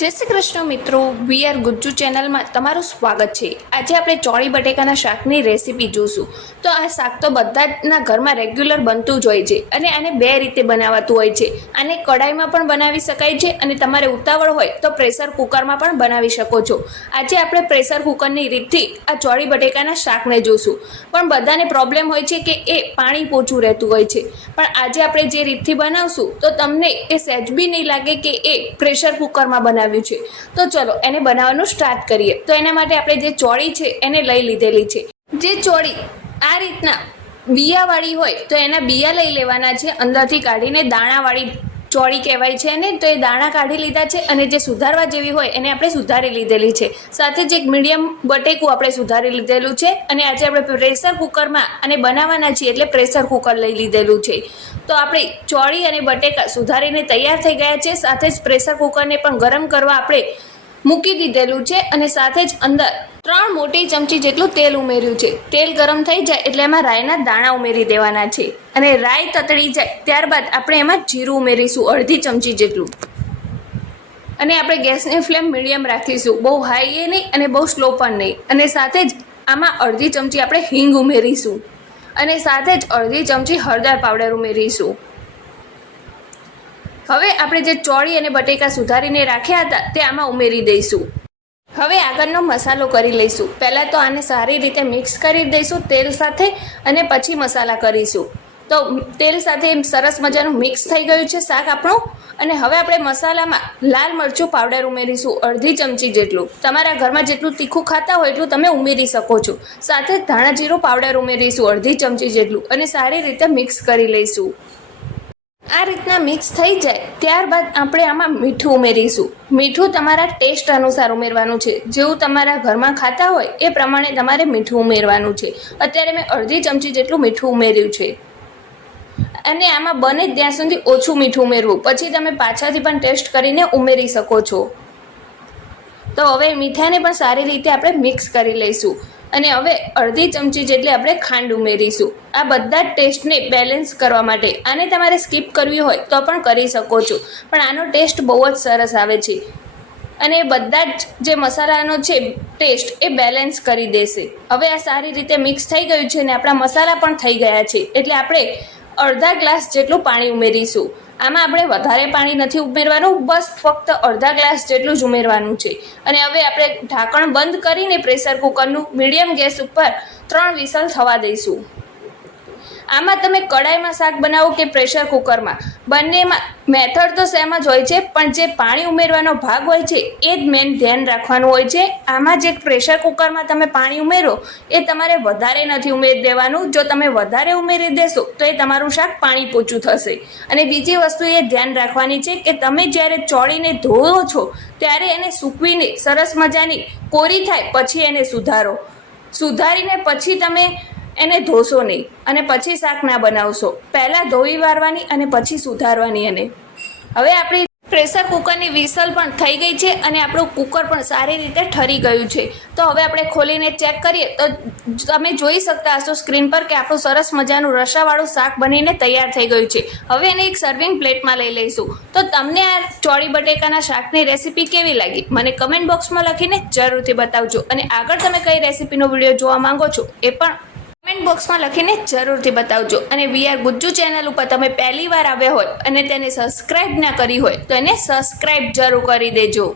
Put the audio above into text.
જય શ્રી કૃષ્ણ મિત્રો we are Gujju ચેનલમાં તમારું સ્વાગત છે. આજે આપણે ચોળી બટેકાના શાકની રેસીપી જોઈશું તો આ શાક તો બધાના ઘરમાં રેગ્યુલર બનતું જ હોય છે અને આને બે રીતે બનાવાતું હોય છે. આને કડાઈમાં પણ બનાવી શકાય છે અને તમારે ઉતાવળ હોય તો પ્રેશર કુકરમાં પણ બનાવી શકો છો. આજે આપણે પ્રેશર કુકરની રીતથી આ ચોળી બટેકાના શાકને જોઈશું પણ બધાને પ્રોબ્લેમ હોય છે કે એ પાણી પોચું રહેતું હોય છે. પણ આજે આપણે જે રીતથી બનાવશું તો તમને એ સહેજ બી નહીં લાગે કે એ પ્રેશર કુકરમાં બનાવ્યું છે. તો ચલો, એને બનાવવાનું સ્ટાર્ટ કરીએ. તો એના માટે આપણે જે ચોળી છે, એને લઈ લીધેલી છે. જે ચોળી આ રીતના બિયાવાળી હોય, તો એના બિયા લઈ લેવાના છે, અંદરથી કાઢીને દાણાવાળી ચોળી કહેવાય છે ને, તો એ દાણા કાઢી લીધા છે અને જે સુધારવા જેવી હોય એને આપણે સુધારી લીધેલી છે. સાથે જ એક મીડિયમ બટેકું આપણે સુધારી લીધેલું છે અને આજે આપણે પ્રેશર કુકરમાં અને બનાવવાના છીએ એટલે પ્રેશર કુકર લઈ લીધેલું છે. તો આપણે ચોળી અને બટેકા સુધારીને તૈયાર થઈ ગયા છે. સાથે જ પ્રેશર કુકરને પણ ગરમ કરવા આપણે મૂકી દીધેલું છે અને સાથે જ અંદર ત્રણ મોટી ચમચી જેટલું તેલ ઉમેર્યું છે. તેલ ગરમ થઈ જાય એટલે એમાં રાઈના દાણા ઉમેરી દેવાના છે અને રાઈ તતડી જાય ત્યારબાદ આપણે એમાં જીરું ઉમેરીશું, અડધી ચમચી જેટલું. અને આપણે ગેસની ફ્લેમ મીડિયમ રાખીશું. બહુ હાઈ એ નહીં અને બહુ સ્લો પણ નહીં. અને સાથે જ આમાં અડધી ચમચી આપણે હિંગ ઉમેરીશું. અને સાથે જ અડધી ચમચી હળદર પાવડર ઉમેરીશું. હવે આપણે જે ચોળી અને બટેકા સુધારીને રાખ્યા હતા, તે આમાં ઉમેરી દઈશું. હવે આગળનો મસાલો કરી લઈશું. પહેલાં તો આને સારી રીતે મિક્સ કરી દઈશું તેલ સાથે અને પછી મસાલા કરીશું. તો તેલ સાથે એમ સરસ મજાનું મિક્સ થઈ ગયું છે શાક આપણું. અને હવે આપણે મસાલામાં લાલ મરચું પાવડર ઉમેરીશું, અડધી ચમચી જેટલું. તમારા ઘરમાં જેટલું તીખું ખાતા હોય એટલું તમે ઉમેરી શકો છો. સાથે ધાણા જીરું પાવડર ઉમેરીશું, અડધી ચમચી જેટલું. અને સારી રીતે મિક્સ કરી લઈશું. આ રીતના મિક્સ થઈ જાય, ત્યારબાદ આપણે આમાં મીઠું ઉમેરીશું. મીઠું તમારા ટેસ્ટ અનુસાર ઉમેરવાનું છે. જેવું તમારા ઘરમાં ખાતા હોય, એ પ્રમાણે તમારે મીઠું ઉમેરવાનું છે. અત્યારે મેં અડધી ચમચી જેટલું મીઠું ઉમેર્યું છે. અને આમાં બને ત્યાં સુધી ઓછું મીઠું ઉમેરવું. પછી તમે પાછળથી પણ ટેસ્ટ કરીને ઉમેરી શકો છો. તો હવે મીઠાને પણ સારી રીતે આપણે મિક્સ કરી લઈશું. અને હવે અડધી ચમચી જેટલી આપણે ખાંડ ઉમેરીશું. આ બધા જ ટેસ્ટને બેલેન્સ કરવા માટે. આને તમારે સ્કીપ કરવી હોય તો પણ કરી શકો છો. પણ આનો ટેસ્ટ બહુ જ સરસ આવે છે. અને એ બધા જ જે મસાલાનો છે ટેસ્ટ એ બેલેન્સ કરી દેશે. હવે આ સારી રીતે મિક્સ થઈ ગયું છે અને આપણા મસાલા પણ થઈ ગયા છે. એટલે આપણે અડધા ગ્લાસ જેટલું પાણી ઉમેરીશું. આમાં આપણે વધારે પાણી નથી ઉમેરવાનું, બસ ફક્ત અડધા ગ્લાસ જેટલું જ ઉમેરવાનું છે. અને હવે આપણે ઢાંકણ બંધ કરીને પ્રેશર કુકરનું મીડિયમ ગેસ ઉપર ત્રણ વિસલ થવા દઈશું. આમાં તમે કડાઈમાં શાક બનાવો કે પ્રેશર કુકરમાં? બંનેમાં મેથડ તો સેમ જ હોય છે, પણ જે પાણી ઉમેરવાનો ભાગ હોય છે, એ જ મેન ધ્યાન રાખવાનું હોય છે. આમાં જે પ્રેશર કુકરમાં તમે પાણી ઉમેરો, એ તમારે વધારે નથી ઉમેરી દેવાનું. જો તમે વધારે ઉમેરી દેશો, તો એ તમારું શાક પાણી પોચું થશે. અને બીજી વસ્તુ એ ધ્યાન રાખવાની છે કે તમે જ્યારે ચોળીને ધોવો છો, ત્યારે એને સૂકવીને સરસ મજાની કોરી થાય, પછી એને સુધારો. સુધારીને પછી તમે એને ધોશો નહીં અને પછી શાક ના બનાવશો. પહેલાં ધોઈ વારવાની અને પછી સુધારવાની એને. હવે આપણી પ્રેશર કુકરની વિસલ પણ થઈ ગઈ છે અને આપણું કુકર પણ સારી રીતે ઠરી ગયું છે. તો હવે આપણે ખોલીને ચેક કરીએ. તો તમે જોઈ શકતા હશો સ્ક્રીન પર કે આપણું સરસ મજાનું રસાવાળું શાક બનીને તૈયાર થઈ ગયું છે. હવે એને એક સર્વિંગ પ્લેટમાં લઈ લઈશું. તો તમને આ ચોળી બટેકાના શાકની રેસીપી કેવી લાગી? મને કમેન્ટ બોક્સમાં લખીને જરૂરથી બતાવજો. અને આગળ તમે કઈ રેસીપીનો વીડિયો જોવા માંગો છો એ પણ બોક્સમાં લખીને જરૂરથી બતાવજો. અને વી આર ગુજ્જુ ચેનલ ઉપર તમે પહેલી વાર આવ્યા હોય અને તેને સબસ્ક્રાઇબ ના કરી હોય તો એને સબસ્ક્રાઇબ જરૂર કરી દેજો.